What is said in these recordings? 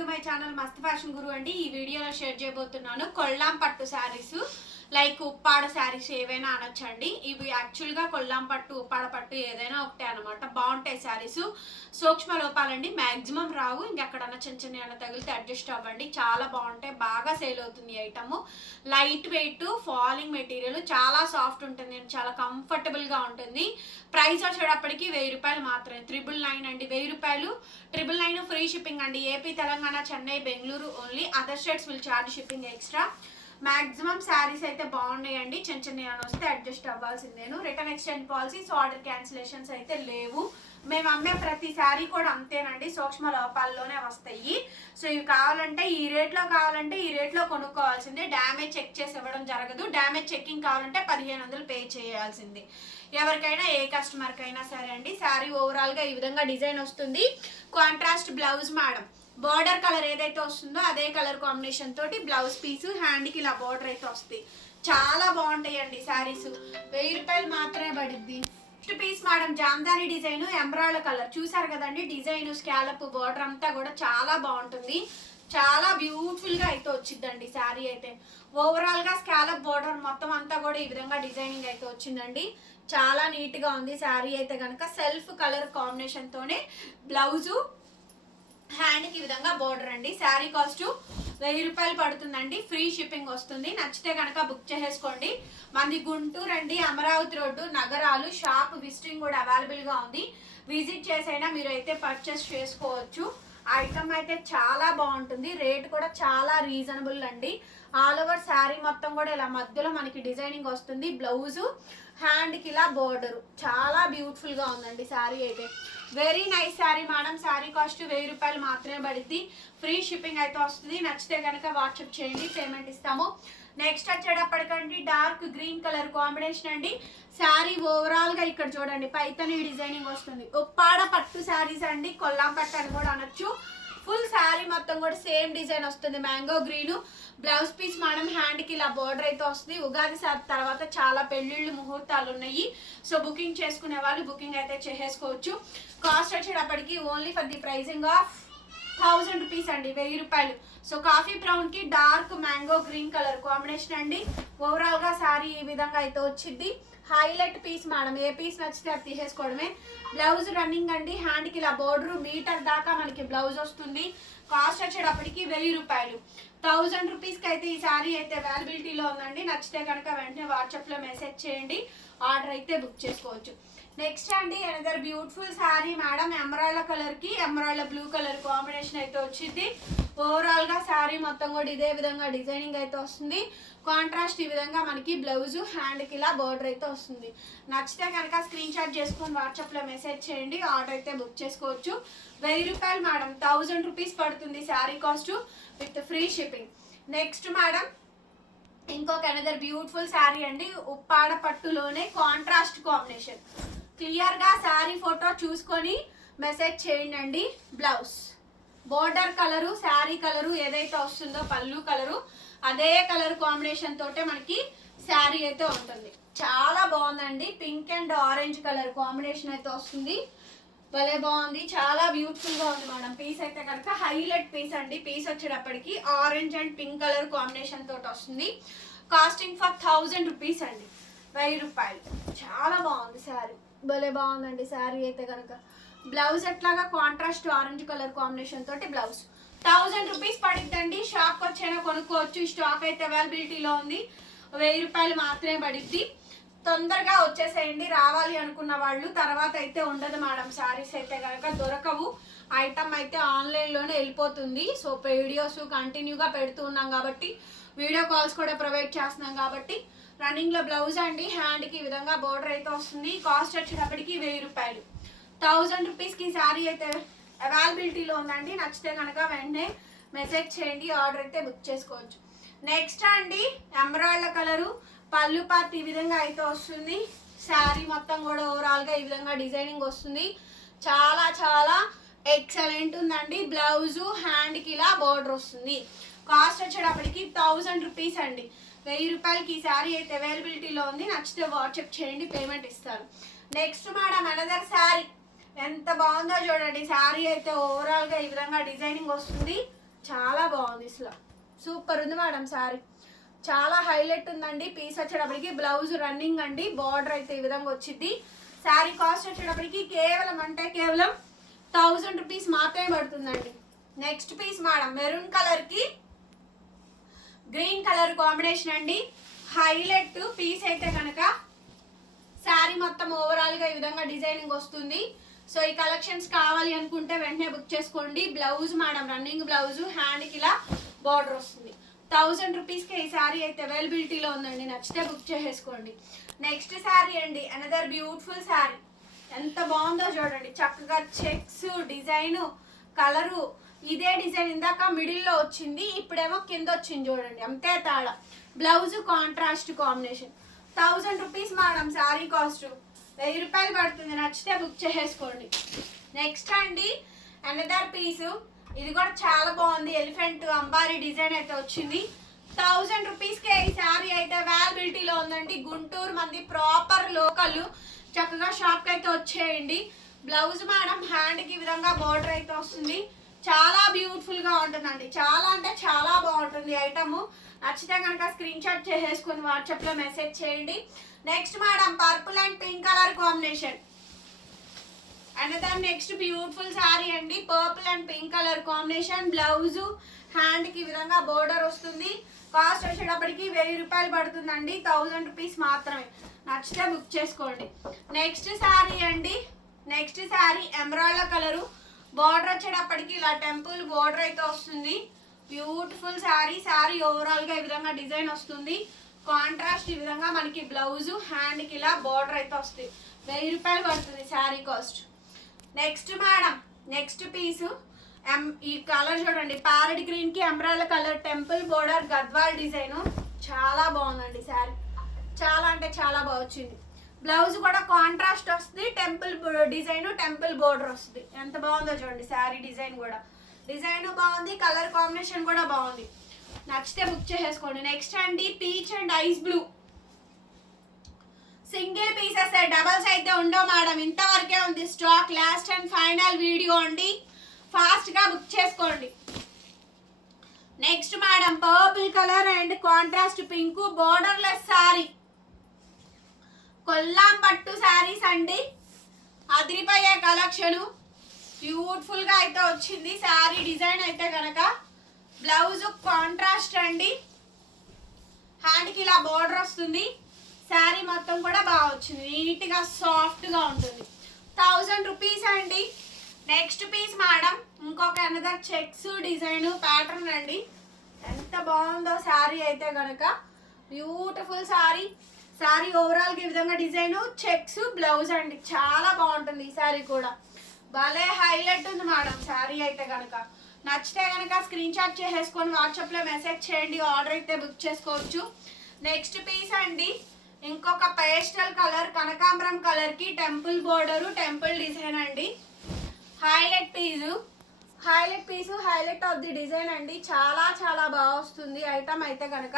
To my channel మస్త్ fashion గురు అండి. ఈ వీడియోలో షేర్ చేయబోతున్నాను కొల్లాం పట్టు శారీస్, లైక్ ఉప్పాడ శారీస్ ఏవైనా అనొచ్చండి. ఇవి యాక్చువల్గా కొల్లాం పట్టు, ఉప్పాడ పట్టు ఏదైనా ఒకటే అనమాట. బాగుంటాయి శారీస్, సూక్ష్మ లోపాలండి, మ్యాక్సిమం రావు. ఇంకెక్కడన్నా చిన్న చిన్న ఏమైనా తగిలితే అడ్జస్ట్ అవ్వండి. చాలా బాగుంటాయి, బాగా సేల్ అవుతుంది ఈ item. Light weight, falling material, చాలా సాఫ్ట్ ఉంటుంది, చాలా కంఫర్టబుల్గా ఉంటుంది. ప్రైస్ వచ్చేటప్పటికి 1000 రూపాయలు మాత్రమే. 999 అండి, 1000 రూపాయలు. 999 ఫ్రీ షిప్పింగ్ అండి. AP, Telangana, Chennai, Bengaluru only. Other states will charge shipping extra. Maximum saris అయితే బాగున్నాయండి. చిన్న చిన్న ఏమైనా వస్తే అడ్జస్ట్ అవ్వాల్సిందేను. Return exchange policies, order cancellations అయితే లేవు. మేము అమ్మే ప్రతి శారీ కూడా అంతేనండి, సూక్ష్మ లోపాల్లోనే వస్తాయి. సో ఇవి కావాలంటే ఈ రేట్లో కొనుక్కోవాల్సిందే. డ్యామేజ్ చెక్ చేసి ఇవ్వడం జరగదు. డ్యామేజ్ చెక్కింగ్ కావాలంటే 1500 పే చేయాల్సింది. ఎవరికైనా, ఏ కస్టమర్కైనా సరే అండి. శారీ ఓవరాల్గా ఈ విధంగా డిజైన్ వస్తుంది. Contrast blouse madam. Border colour ఏదైతే వస్తుందో అదే కలర్ కాంబినేషన్ తోటి బ్లౌజ్ పీసు, హ్యాండ్కి ఇలా బార్డర్ అయితే వస్తుంది. చాలా బాగుంటాయండి శారీస్. 1000 రూపాయలు మాత్రమే పడుద్ది. Next piece madam, Jamdani design, emerald colour. చూసారు కదండి డిజైన్, స్కాలప్ బార్డర్ అంతా కూడా చాలా బాగుంటుంది. చాలా బ్యూటిఫుల్ గా అయితే వచ్చిందండి శారీ అయితే. ఓవరాల్ గా స్కాలప్ బార్డర్ మొత్తం అంతా కూడా ఈ విధంగా డిజైనింగ్ అయితే వచ్చిందండి. చాలా నీట్ గా ఉంది శారీ అయితే కనుక. సెల్ఫ్ కలర్ కాంబినేషన్ తోనే బ్లౌజు, హ్యాండ్ కి ఈ విధంగా బోర్డర్ అండి. శారీ కాస్ట్ 1000 రూపాయలు పడుతుందండి. ఫ్రీ షిప్పింగ్ వస్తుంది. నచ్చితే కనుక బుక్ చేసేసుకోండి. మంది గుంటూరు అండి, అమరావతి రోడ్డు, నగరాలు. షాప్ విజిటింగ్ కూడా అవైలబుల్ గా ఉంది. విజిట్ చేసైనా మీరు అయితే పర్చేస్ చేసుకోవచ్చు. ఐటమ్ అయితే చాలా బాగుంటుంది. రేట్ కూడా చాలా రీజనబుల్ అండి. ఆల్ ఓవర్ శారీ మొత్తం కూడా ఇలా మధ్యలో మనకి డిజైనింగ్ వస్తుంది. బ్లౌజు, హ్యాండ్కి ఇలా బోర్డరు. చాలా బ్యూటిఫుల్ గా ఉందండి శారీ అయితే. Very nice sari madam. Sari cost 1000 రూపాయలు మాత్రమే పడుద్ది. ఫ్రీ షిప్పింగ్ అయితే వస్తుంది. నచ్చితే కనుక వాట్సాప్ చేయండి, పేమెంట్ ఇస్తాము. నెక్స్ట్ వచ్చేటప్పటికండి డార్క్ గ్రీన్ కలర్ కాంబినేషన్ అండి. శారీ ఓవరాల్ గా ఇక్కడ చూడండి పైతని డిజైనింగ్ వస్తుంది. ఉప్పాడ పట్టు శారీస్ అండి, కొల్లాం పట్టు అని కూడా అనొచ్చు. ఫుల్ శారీ మొత్తం కూడా సేమ్ డిజైన్ వస్తుంది. Mango green blouse piece madam. Hand కి ఇలా బోర్డర్ అయితే వస్తుంది. ఉగాది తర్వాత చాలా పెళ్లిళ్ళు, ముహూర్తాలు ఉన్నాయి. సో బుకింగ్ చేసుకునే వాళ్ళు బుకింగ్ అయితే చేసేసుకోవచ్చు. కాస్ట్ వచ్చేటప్పటికి only for the pricing of 1000 rupees అండి, 1000 రూపాయలు. సో కాఫీ బ్రౌన్ కి dark mango green colour combination అండి. ఓవరాల్ గా శారీ ఈ విధంగా అయితే వచ్చింది. Highlight piece madam. ఏ పీస్ నచ్చితే అది తీసేసుకోవడమే. బ్లౌజ్ రన్నింగ్ అండి. హ్యాండ్ కి ఇలా బోర్డర్, మీటర్ దాకా మనకి బ్లౌజ్ వస్తుంది. కాస్ట్ వచ్చేటప్పటికి 1000 రూపాయలు. 1000 రూపీస్కి అయితే ఈ శారీ అయితే అవైలబిలిటీలో ఉందండి. నచ్చితే కనుక వెంటనే వాట్సాప్లో మెసేజ్ చేయండి, ఆర్డర్ అయితే బుక్ చేసుకోవచ్చు. నెక్స్ట్ అండి another beautiful sari madam. Emerald colour కి ఎమరాల్డ్ బ్లూ కలర్ కాంబినేషన్ అయితే వచ్చింది. ఓవరాల్ గా శారీ మొత్తం కూడా ఇదే విధంగా డిజైనింగ్ అయితే వస్తుంది. కాంట్రాస్ట్ ఈ విధంగా మనకి బ్లౌజ్, హ్యాండ్ కి ఇలా బోర్డర్ అయితే వస్తుంది. నచ్చితే కనుక స్క్రీన్ షాట్ చేసుకొని వాట్సాప్ లో మెసేజ్ చేయండి, ఆర్డర్ అయితే బుక్ చేసుకోవచ్చు. 1000 రూపాయలు మేడం. 1000 రూపీస్ పడుతుంది sari cost with free shipping. Next madam ఇంకొక అనదర్ బ్యూటిఫుల్ శారీ అండి. ఉప్పాడ పట్టులోనే కాంట్రాస్ట్ కాంబినేషన్. క్లియర్ గా శారీ ఫోటో చూసుకొని మెసేజ్ చేయండి. Blouse border colour, sari colour ఏదైతే వస్తుందో పళ్ళు కలరు, అదే కలర్ కాంబినేషన్ తోటే మనకి శారీ అయితే ఉంటుంది. చాలా బాగుందండి. Pink and orange colour combination అయితే వస్తుంది. భలే బాగుంది, చాలా బ్యూటిఫుల్ గా ఉంది మేడం. పీస్ అయితే కనుక హైలైట్ పీస్ అండి. పీస్ వచ్చేటప్పటికి orange and pink colour combination తోటి వస్తుంది. కాస్టింగ్ ఫర్ 1000 రూపీస్ అండి, 1000 రూపాయలు. చాలా బాగుంది శారీ, భలే బాగుందండి శారీ అయితే కనుక. బ్లౌజ్ ఎట్లాగా కాంట్రాస్ట్ ఆరెంజ్ కలర్ కాంబినేషన్ తోటి బ్లౌజ్. 1000 రూపీస్ పడిద్దండి. షాప్కి వచ్చైనా కొనుక్కోవచ్చు. స్టాక్ అయితే అవైలబిలిటీలో ఉంది. 1000 రూపాయలు మాత్రమే పడిద్ది. తొందరగా వచ్చేసేయండి రావాలి అనుకున్న వాళ్ళు. తర్వాత అయితే ఉండదు మేడం. శారీస్ అయితే కనుక దొరకవు. ఐటమ్ అయితే ఆన్లైన్లోనే వెళ్ళిపోతుంది. సో వీడియోస్ కంటిన్యూగా పెడుతూ ఉన్నాం కాబట్టి, వీడియో కాల్స్ కూడా ప్రొవైడ్ చేస్తున్నాం కాబట్టి. రన్నింగ్లో బ్లౌజ్ అండి. హ్యాండ్కి ఈ విధంగా బోర్డర్ అయితే వస్తుంది. కాస్ట్ వచ్చేటప్పటికి 1000 రూపాయలు. 1000 రూపీస్కి శారీ అయితే అవైలబిలిటీలో ఉందండి. నచ్చితే కనుక వెంటనే మెసేజ్ చేయండి, ఆర్డర్ అయితే బుక్ చేసుకోవచ్చు. నెక్స్ట్ అండి ఎమరాల్డ్ కలరు, పళ్ళు పార్ట్ ఈ విధంగా అయితే వస్తుంది. శారీ మొత్తం కూడా ఓవరాల్గా ఈ విధంగా డిజైనింగ్ వస్తుంది. చాలా చాలా ఎక్సలెంట్ ఉందండి. బ్లౌజు, హ్యాండ్కి ఇలా బోర్డర్ వస్తుంది. కాస్ట్ వచ్చేటప్పటికి 1000 రూపీస్ అండి. 1000 రూపాయలకి ఈ శారీ అయితే అవైలబిలిటీలో ఉంది. నచ్చితే వాట్సాప్ చేయండి, పేమెంట్ ఇస్తారు. Next madam another sari. ఎంత బాగుందో చూడండి. శారీ అయితే ఓవరాల్ గా ఈ విధంగా డిజైనింగ్ వస్తుంది. చాలా బాగుంది అసలు, సూపర్ ఉంది మేడం శారీ, చాలా హైలైట్ ఉందండి. పీస్ వచ్చేటప్పటికి బ్లౌజ్ రన్నింగ్ అండి, బార్డర్ అయితే ఈ విధంగా వచ్చింది. శారీ కాస్ట్ వచ్చేటప్పటికి కేవలం అంటే కేవలం 1000 రూపీస్ మాత్రమే పడుతుందండి. Next piece madam maroon colour కి గ్రీన్ కలర్ కాంబినేషన్ అండి, హైలైట్ పీస్ అయితే కనుక శారీ మొత్తం ఓవరాల్ గా ఈ విధంగా డిజైనింగ్ వస్తుంది. సో ఈ కలెక్షన్స్ కావాలి అనుకుంటే వెంటనే బుక్ చేసుకోండి. Blouse madam running blouse, hand కి ఇలా బార్డర్ వస్తుంది. 1000 రూపీస్కి ఈ శారీ అయితే అవైలబిలిటీలో ఉందండి, నచ్చితే బుక్ చేసేసుకోండి. నెక్స్ట్ శారీ అండి, అనదర్ బ్యూటిఫుల్ శారీ, ఎంత బాగుందో చూడండి. చక్కగా చెక్స్ డిజైన్ కలరు ఇదే డిజైన్ ఇందాక మిడిల్లో వచ్చింది, ఇప్పుడేమో కింద వచ్చింది చూడండి, అంతే తేడా. Blouse contrast combination. 1000 rupees madam sari cost, 1000 రూపాయలు పడుతుంది, నచ్చితే బుక్ చేసేసుకోండి. నెక్స్ట్ అండి అనదర్ పీసు, ఇది కూడా చాలా బాగుంది, ఎలిఫెంట్ అంబారీ డిజైన్ అయితే వచ్చింది. 1000 రూపీస్కే ఈ శారీ అయితే అవైలబిలిటీలో ఉందండి. గుంటూరు మంది ప్రాపర్ లోకల్, చక్కగా షాప్కి అయితే వచ్చేయండి. బ్లౌజ్ మేడం హ్యాండ్కి ఈ విధంగా బార్డర్ అయితే వస్తుంది, చాలా బ్యూటిఫుల్గా ఉంటుందండి, చాలా అంటే చాలా బాగుంటుంది ఐటమ్. నచ్చితే కనుక స్క్రీన్ షాట్ చేసేసుకుని వాట్సాప్లో మెసేజ్ చేయండి. Next madam purple and pink colour combination, another next beautiful sari అండి, purple and pink colour combination. Blouse హ్యాండ్కి ఈ విధంగా బోర్డర్ వస్తుంది. కాస్ట్ వచ్చేటప్పటికి 1000 రూపాయలు పడుతుందండి, 1000 రూపీస్ మాత్రమే, నచ్చితే బుక్ చేసుకోండి. నెక్స్ట్ శారీ అండి, next sari emerald colour, border వచ్చేటప్పటికి ఇలా టెంపుల్ బార్డర్ అయితే వస్తుంది. బ్యూటిఫుల్ శారీ, శారీ ఓవరాల్గా ఈ విధంగా డిజైన్ వస్తుంది. కాంట్రాస్ట్ ఈ విధంగా మనకి బ్లౌజ్ హ్యాండ్కి ఇలా బార్డర్ అయితే వస్తుంది. 1000 రూపాయలు పడుతుంది sari cost. Next madam next piece, ఈ కలర్ చూడండి, ప్యారెట్ గ్రీన్ కి emerald colour temple border Gadwal design, చాలా బాగుందండి శారీ, చాలా అంటే చాలా బాగా వచ్చింది. బ్లౌజ్ కూడా కాంట్రాస్ట్ వస్తుంది, టెంపుల్ డిజైన్ టెంపుల్ బోర్డర్ వస్తుంది. ఎంత బాగుందో చూడండి శారీ డిజైన్ కూడా, డిజైన్ బాగుంది, కలర్ కాంబినేషన్ కూడా బాగుంది, నచ్చితే బుక్ చేసేసుకోండి. నెక్స్ట్ అండి peach and ice blue, single pieces doubles అయితే ఉండవు మేడం, ఇంతవరకే ఉంది stock, last and final video అండి, ఫాస్ట్ గా బుక్ చేసుకోండి. Next madam purple colour and contrast pink borderless sorry, Kollam పట్టు శారీస్ అండి, అదిరిపోయే కలెక్షన్, బ్యూటిఫుల్ గా అయితే వచ్చింది శారీ డిజైన్ అయితే కనుక. బ్లౌజ్ కాంట్రాస్ట్ అండి, హ్యాండ్ కి ఇలా బోర్డర్ వస్తుంది, శారీ మొత్తం కూడా బాగా వచ్చింది, నీట్ గా సాఫ్ట్ గా ఉంటుంది. 1000 రూపీస్ అండి. నెక్స్ట్ పీస్ మేడం ఇంకొక అనదర్ చెక్స్ డిజైన్ ప్యాటర్న్ అండి, ఎంత బాగుందో శారీ అయితే కనుక, బ్యూటిఫుల్ శారీ, శారీ ఓవరాల్ గా ఈ విధంగా డిజైన్ చెక్స్ బ్లౌజ్ అండి, చాలా బాగుంటుంది ఈ శారీ కూడా, భలే హైలైట్ ఉంది మేడం శారీ అయితే కనుక. నచ్చితే కనుక స్క్రీన్ షాట్ చేసేసుకొని వాట్సాప్లో మెసేజ్ చేయండి, ఆర్డర్ అయితే బుక్ చేసుకోవచ్చు. నెక్స్ట్ పీస్ అండి ఇంకొక పేస్టల్ కలర్ కనకాంబరం కలర్ కి టెంపుల్ బోర్డరు టెంపుల్ డిజైన్ అండి, highlight piece, highlight of the design అండి, చాలా చాలా బాగా వస్తుంది ఐటమ్ అయితే కనుక.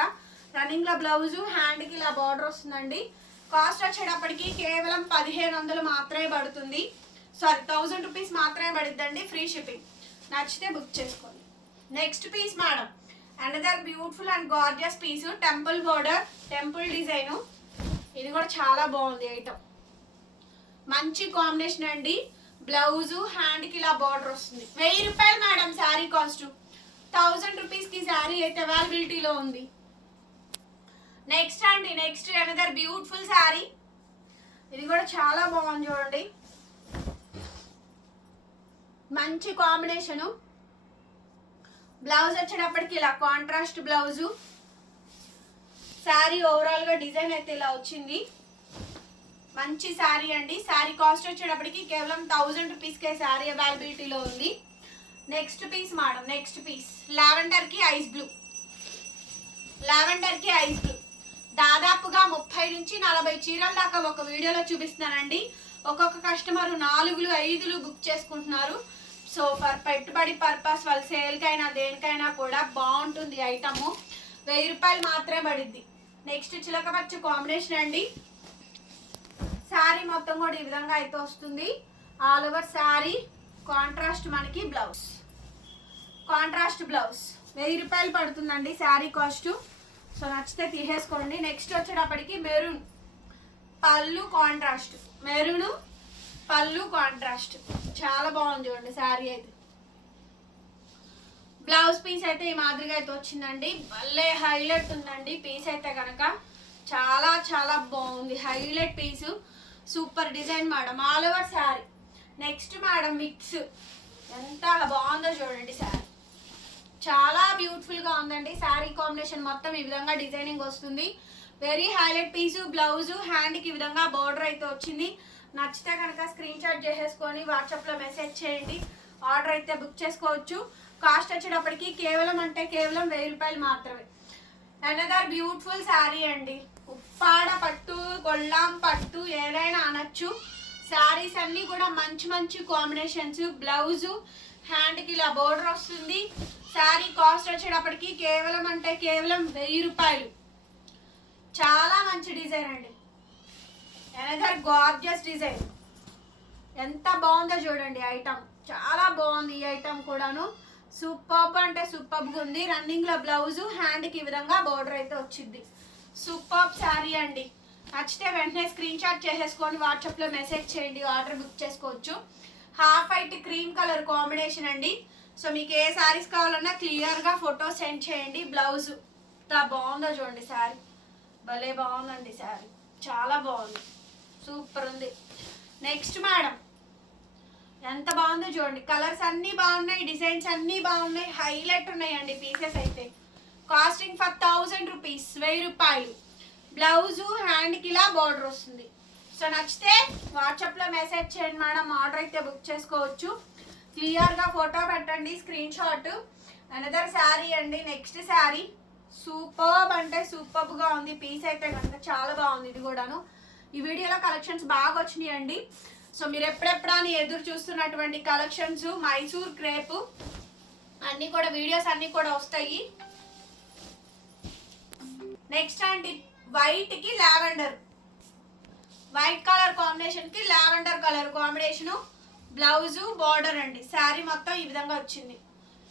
రన్నింగ్ లో బ్లౌజ్ హ్యాండ్ కి ఇలా బార్డర్ వస్తుందండి. కాస్ట్ వచ్చేటప్పటికి కేవలం 1500 మాత్రమే పడుతుంది, సారీ 1000 రూపీస్ మాత్రమే పడుతుందండి, ఫ్రీ షిప్పింగ్. నచ్చితే బుక్ చేసుకోండి. Next piece madam another beautiful and gorgeous piece, temple border temple design, ఇది కూడా చాలా బాగుంది ఐటమ్, మంచి కాంబినేషన్ అండి. బ్లౌజ్ హ్యాండ్ కి ఇలా బార్డర్ వస్తుంది. 1000 రూపాయలు మేడం శారీ కాస్ట్, 1000 రూపీస్ కి శారీ అయితే అవైలబిలిటీలో ఉంది. నెక్స్ట్ అండి నెక్స్ట్ అనదర్ బ్యూటిఫుల్ శారీ, ఇది కూడా చాలా బాగుంది చూడండి, మంచి కాంబినేషను. బ్లౌజ్ వచ్చేటప్పటికి ఇలా కాంట్రాస్ట్ బ్లౌజు, శారీ ఓవరాల్ గా డిజైన్ అయితే ఇలా వచ్చింది, మంచి శారీ అండి. శారీ కాస్ట్ వచ్చేటప్పటికి కేవలం 1000 రూపీస్కే శారీ అవైలబిలిటీలో ఉంది. Next piece madam next piece lavender కి ఐస్ బ్లూ, లావెండర్ కి ఐస్ బ్లూ, దాదాపుగా 30 నుంచి 40 చీరల దాకా ఒక వీడియోలో చూపిస్తున్నానండి. ఒక్కొక్క కస్టమర్ 4 5 బుక్ చేసుకుంటున్నారు. సో ఫర్ పెట్టుబడి పర్పస్ వాళ్ళ సేల్కైనా దేనికైనా కూడా బాగుంటుంది ఐటము, 1000 రూపాయలు మాత్రమే పడిద్ది. నెక్స్ట్ చిలకపచ్చ కాంబినేషన్ అండి, శారీ మొత్తం కూడా ఈ విధంగా అయితే వస్తుంది, ఆల్ ఓవర్ శారీ కాంట్రాస్ట్ మనకి బ్లౌజ్, కాంట్రాస్ట్ బ్లౌజ్ 1000 రూపాయలు పడుతుందండి శారీ కాస్ట్. సో నచ్చితే తీసేసుకోండి. నెక్స్ట్ వచ్చేటప్పటికి మెరూన్ పళ్ళు కాంట్రాస్ట్, మెరూన్ పళ్ళు కాంట్రాస్ట్ చాలా బాగుంది చూడండి శారీ అయితే. బ్లౌజ్ పీస్ అయితే ఈ మాదిరిగా అయితే వచ్చిందండి. భలే హైలైట్ ఉందండి పీస్ అయితే కనుక, చాలా చాలా బాగుంది. హైలైట్ పీసు, super design madam, all over sari. Next madam mix, ఎంత బాగుందో చూడండి శారీ, చాలా బ్యూటిఫుల్గా ఉందండి. శారీ కాంబినేషన్ మొత్తం ఈ విధంగా డిజైనింగ్ వస్తుంది. వెరీ హైలైట్ పీసు. బ్లౌజు హ్యాండ్కి ఈ విధంగా బార్డర్ అయితే వచ్చింది. నచ్చితే కనుక స్క్రీన్ షాట్ చేసేసుకొని వాట్సాప్లో మెసేజ్ చేయండి, ఆర్డర్ అయితే బుక్ చేసుకోవచ్చు. కాస్ట్ వచ్చేటప్పటికి కేవలం 1000 రూపాయలు మాత్రమే. అనదర్ బ్యూటిఫుల్ శారీ అండి. ఉప్పాడ పట్టు, కొల్లాం పట్టు ఏదైనా అనొచ్చు. శారీస్ అన్నీ కూడా మంచి మంచి కాంబినేషన్స్. బ్లౌజు హ్యాండ్కి ఇలా బోర్డర్ వస్తుంది. శారీ కాస్ట్ వచ్చేటప్పటికి కేవలం 1000 రూపాయలు. చాలా మంచి డిజైన్ అండి. అనదర్ గార్జియస్ డిజైన్, ఎంత బాగుందో చూడండి ఐటమ్, చాలా బాగుంది ఈ ఐటమ్ కూడాను. సూపర్బ్ అంటే సూపర్బ్గా ఉంది. రన్నింగ్లో బ్లౌజు హ్యాండ్కి ఈ విధంగా బోర్డర్ అయితే వచ్చింది. సూపర్బ్ శారీ అండి. నచ్చితే వెంటనే స్క్రీన్ షాట్ చేసేసుకొని వాట్సాప్లో మెసేజ్ చేయండి, ఆర్డర్ బుక్ చేసుకోవచ్చు. Half white cream colour combination అండి. సో మీకు ఏ శారీస్ కావాలన్నా క్లియర్గా ఫోటో సెండ్ చేయండి. బ్లౌజు ఎంత బాగుందో చూడండి శారీ, భలే బాగుందండి శారీ, చాలా బాగుంది, సూపర్ ఉంది. నెక్స్ట్ మేడం ఎంత బాగుందో చూడండి. కలర్స్ అన్నీ బాగున్నాయి, డిజైన్స్ అన్నీ బాగున్నాయి, హైలైట్ ఉన్నాయండి పీసెస్ అయితే. కాస్టింగ్ ఫర్ 1000 రూపీస్, 1000 రూపాయలు. బ్లౌజు హ్యాండ్కి ఇలా బార్డర్ వస్తుంది. సో నచ్చితే వాట్సాప్లో మెసేజ్ చేయండి మేడం, ఆర్డర్ అయితే బుక్ చేసుకోవచ్చు. క్లియర్గా ఫోటో పెట్టండి, స్క్రీన్ షాట్. అనదర్ శారీ అండి. నెక్స్ట్ శారీ సూపర్బ్ అంటే సూపర్బ్గా ఉంది పీస్ అయితే కనుక, చాలా బాగుంది. ఇది కూడాను ఈ వీడియోలో కలెక్షన్స్ బాగా వచ్చినాయి అండి. సో మీరు ఎప్పుడెప్పుడా అని ఎదురు చూస్తున్నటువంటి కలెక్షన్స్, మైసూర్ క్రేప్ అన్నీ కూడా వీడియోస్ అన్నీ కూడా వస్తాయి. నెక్స్ట్ అండి వైట్కి లావెండర్, వైట్ కలర్ కాంబినేషన్కి lavender colour combination. Blouse border అండి. శారీ మొత్తం ఈ విధంగా వచ్చింది,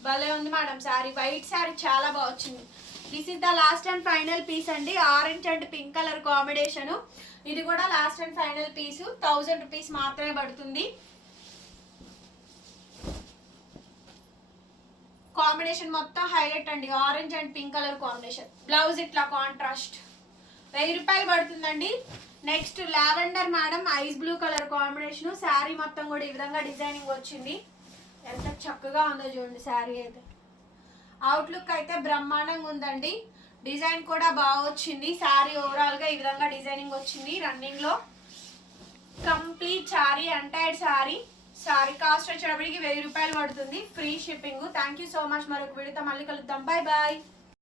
భలే ఉంది మేడం శారీ. వైట్ శారీ చాలా బాగా వచ్చింది. This is the last and final piece అండి. Orange and pink colour combination. ఇది కూడా last and final piece, 1000 rupees మాత్రమే పడుతుంది. కాంబినేషన్ మొత్తం హైలైట్ అండి, orange and pink colour combination. Blouse ఇట్లా కాంట్రాస్ట్, 1000 రూపాయలు పడుతుందండి. Next lavender madam, ice blue colour combination. Sari మొత్తం కూడా ఈ విధంగా డిజైనింగ్ వచ్చింది, ఎంత చక్కగా ఉందో చూడండి శారీ అయితే. అవుట్లుక్ అయితే బ్రహ్మాండంగా ఉందండి. డిజైన్ కూడా బాగా వచ్చింది. శారీ ఓవరాల్గా ఈ విధంగా డిజైనింగ్ వచ్చింది రన్నింగ్లో. Complete saree, entire saree. Saree cost వచ్చేటప్పటికి 1000 రూపాయలు పడుతుంది, free shipping. Thank you so much. మరొక వీడియోతో మళ్ళీ కలుద్దాం. Bye bye.